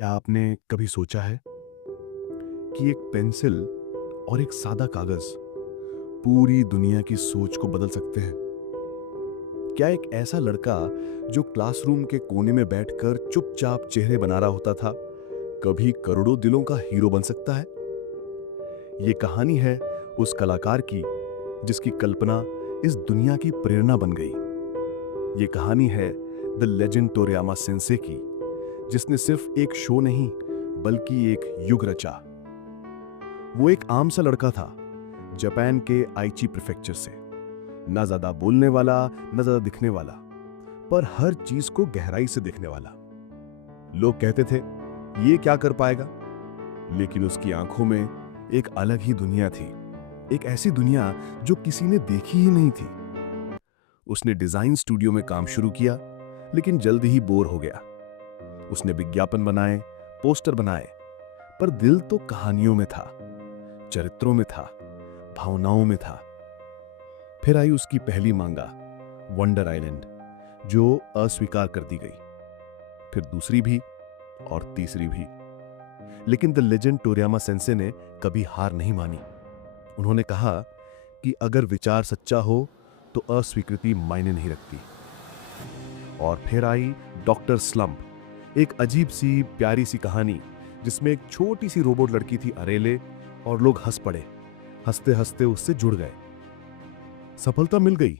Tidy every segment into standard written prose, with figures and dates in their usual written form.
क्या आपने कभी सोचा है कि एक पेंसिल और एक सादा कागज पूरी दुनिया की सोच को बदल सकते हैं? क्या एक ऐसा लड़का जो क्लासरूम के कोने में बैठकर चुपचाप चेहरे बना रहा होता था, कभी करोड़ों दिलों का हीरो बन सकता है? ये कहानी है उस कलाकार की जिसकी कल्पना इस दुनिया की प्रेरणा बन गई। ये कहानी है द लेजेंड तोरेयामा सेंसे की, जिसने सिर्फ एक शो नहीं बल्कि एक युग रचा। वो एक आम सा लड़का था, जापान के आइची प्रीफेक्चर से। ना ज्यादा बोलने वाला, ना ज्यादा दिखने वाला, पर हर चीज को गहराई से देखने वाला। लोग कहते थे ये क्या कर पाएगा, लेकिन उसकी आंखों में एक अलग ही दुनिया थी, एक ऐसी दुनिया जो किसी ने देखी ही नहीं थी। उसने डिजाइन स्टूडियो में काम शुरू किया, लेकिन जल्द ही बोर हो गया। उसने विज्ञापन बनाए, पोस्टर बनाए, पर दिल तो कहानियों में था, चरित्रों में था, भावनाओं में था। फिर आई उसकी पहली मांगा, वंडर आइलैंड, जो अस्वीकार कर दी गई। फिर दूसरी भी और तीसरी भी। लेकिन द लेजेंड तोरेयामा सेंसे ने कभी हार नहीं मानी। उन्होंने कहा कि अगर विचार सच्चा हो तो अस्वीकृति मायने नहीं रखती। और फिर आई डॉक्टर स्लम्प, एक अजीब सी प्यारी सी कहानी जिसमें एक छोटी सी रोबोट लड़की थी, अरेले, और लोग हंस पड़े। हंसते हंसते उससे जुड़ गए। सफलता मिल गई,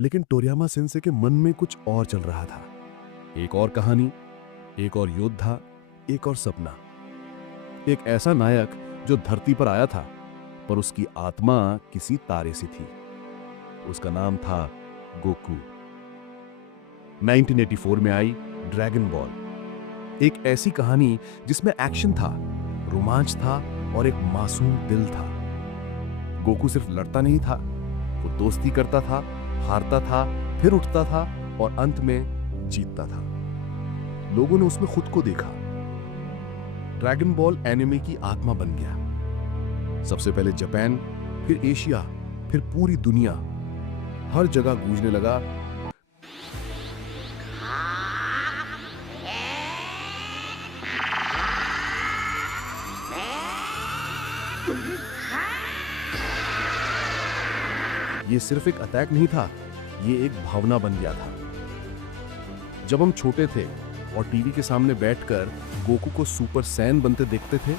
लेकिन तोरेयामा सेंसे के मन में कुछ और चल रहा था। एक और कहानी, एक और योद्धा, एक और सपना। एक ऐसा नायक जो धरती पर आया था, पर उसकी आत्मा किसी तारे से थी। उसका नाम था गोकू। 1984 में आई ड्रैगन बॉल, एक ऐसी कहानी जिसमें एक्शन था, रोमांच था और एक मासूम दिल था। गोकू सिर्फ लड़ता नहीं था, वो दोस्ती करता था, हारता था, फिर उठता था और अंत में जीतता था। लोगों ने उसमें खुद को देखा। ड्रैगन बॉल एनिमे की आत्मा बन गया। सबसे पहले जापान, फिर एशिया, फिर पूरी दुनिया। हर जगह गूंजने लगा, ये सिर्फ एक अटैक नहीं था, ये एक भावना बन गया था। जब हम छोटे थे और टीवी के सामने बैठकर गोकू को सुपर सैन बनते देखते थे,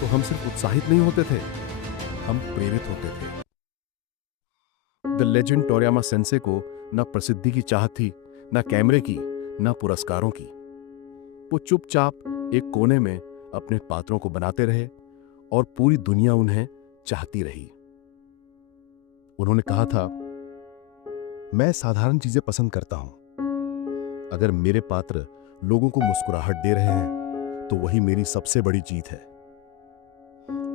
तो हम सिर्फ उत्साहित नहीं होते थे, हम प्रेरित होते थे। द लेजेंड तोरेयामा सेंसे को ना प्रसिद्धि की चाहत थी, ना कैमरे की, ना पुरस्कारों की। वो चुपचाप एक कोने में अपने पात्रों को बनाते रहे और पूरी दुनिया उन्हें चाहती रही। उन्होंने कहा था, मैं साधारण चीजें पसंद करता हूं। अगर मेरे पात्र लोगों को मुस्कुराहट दे रहे हैं तो वही मेरी सबसे बड़ी जीत है।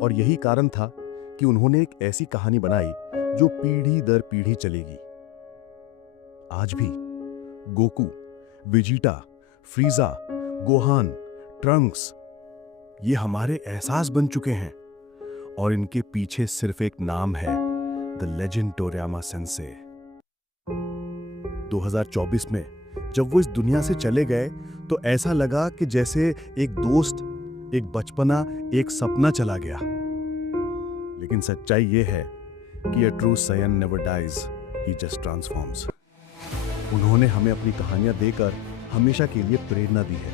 और यही कारण था कि उन्होंने एक ऐसी कहानी बनाई जो पीढ़ी दर पीढ़ी चलेगी। आज भी गोकू, वेजिटा, फ्रीजा, गोहान, ट्रंक्स, ये हमारे एहसास बन चुके हैं, और इनके पीछे सिर्फ एक नाम है, द लेजेंड तोरेयामा सेंसे। 2024 में जब वो इस दुनिया से चले गए तो ऐसा लगा कि जैसे एक दोस्त, एक बचपना, एक सपना चला गया। लेकिन सच्चाई ये है कि a true Saiyan never dies, he just transforms. उन्होंने हमें अपनी कहानियां देकर हमेशा के लिए प्रेरणा दी है,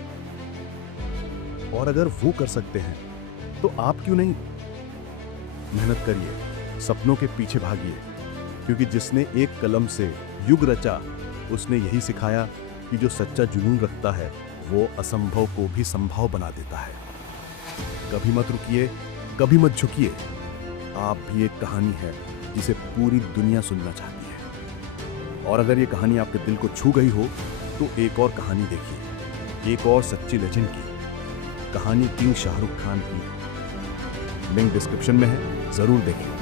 और अगर वो कर सकते हैं तो आप क्यों नहीं? मेहनत करिए, सपनों के पीछे भागिए, क्योंकि जिसने एक कलम से युग रचा, उसने यही सिखाया कि जो सच्चा जुनून रखता है वो असंभव को भी संभव बना देता है। कभी मत रुकिए, कभी मत झुकिए। आप भी एक कहानी है जिसे पूरी दुनिया सुनना चाहती है। और अगर ये कहानी आपके दिल को छू गई हो तो एक और कहानी देखिए, एक और सच्ची लेजेंड की, कहानी किंग शाहरुख खान की। लिंक डिस्क्रिप्शन में है, जरूर देखें।